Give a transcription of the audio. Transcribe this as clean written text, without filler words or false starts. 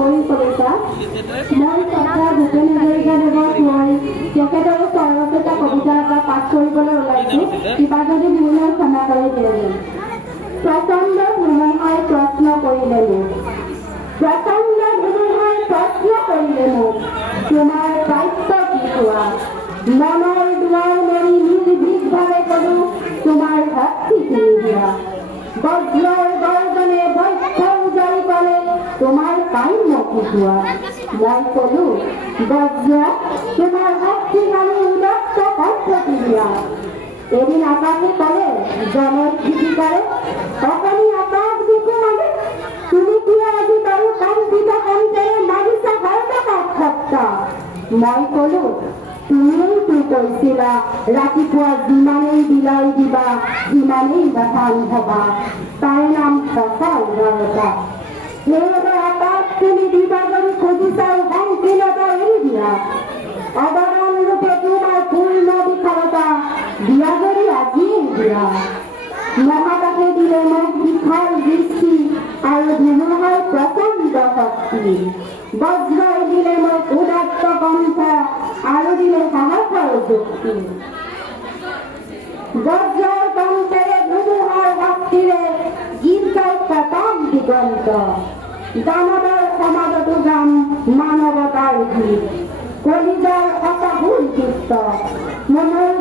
বাতৰি কলিতা মই ডক্টৰ ভূপেন হাজৰিকাদেৱক মই তেখেতৰ চৰৰত এটা কবিতা এটা পাঠ কৰিবলৈ ওলাইছোঁ কিবা যদি ভুল হয় ক্ষমা কৰি দিলে প্ৰচণ্ড ধুমুহাই প্ৰশ্ন কৰিলে মোক প্ৰচণ্ড ধুমুহাই প্ৰশ্ন কৰিলে মোক তোমাৰ দায়িত্ব কি কোৱা মনৰ দুৱাৰ মৰি নিৰ্ভীকভাৱে ক'লোঁ তোমাৰ শক্তি কিনি দিয়া বজ্ৰৰ গৰ্জনে বৈঠক জাৰি পালে তোমাৰ কাম্য কি কোৱা মই ক'লোঁ বজ্ৰ তোমাৰ শক্তিশালী উদত্ত পদ্ধতি দিয়া এদিন আকাশে ক'লে জনৰ গীতিকাৰে অকণি আকাশ দেখো মানে তুমি কি আজি বাৰু কম্পিত কণ্ঠেৰে মাৰিছা ঘৰটাক সত্তা মই ক'লোঁ তুমিয়েইতো কৈছিলা ৰাতিপুৱা যিমানেই বিলাই দিবা যিমানেই বাধান হবা তাৰ নাম সঁচা উদাৰতা সেইবাবে আকাশ তুমি দিবা যদি খুজিছা সংকীৰ্ণতা এৰি দিয়া অৱদান ৰূপে তোমাৰ পূৰ্ণ বিশালতা দিয়া যদি আজিয়েই দিয়া মহাকাশে দিলে মোক বিশাল দৃষ্টি আৰু ধুমুহাৰ প্ৰচণ্ড শক্তি বজ্ৰই দিলে মোক উদাত্ত কণ্ঠ আৰু দিলে সাহসৰ যুক্তি বজ্ৰৰ কণ্ঠেৰে ধুমুহাৰ শক্তিৰে গীত গাই প্ৰতাপ দিগন্ত দানৱৰ সমাজতো গাম মানৱতাৰ গীত কলিজাৰ অসাহুল গীত মনৰ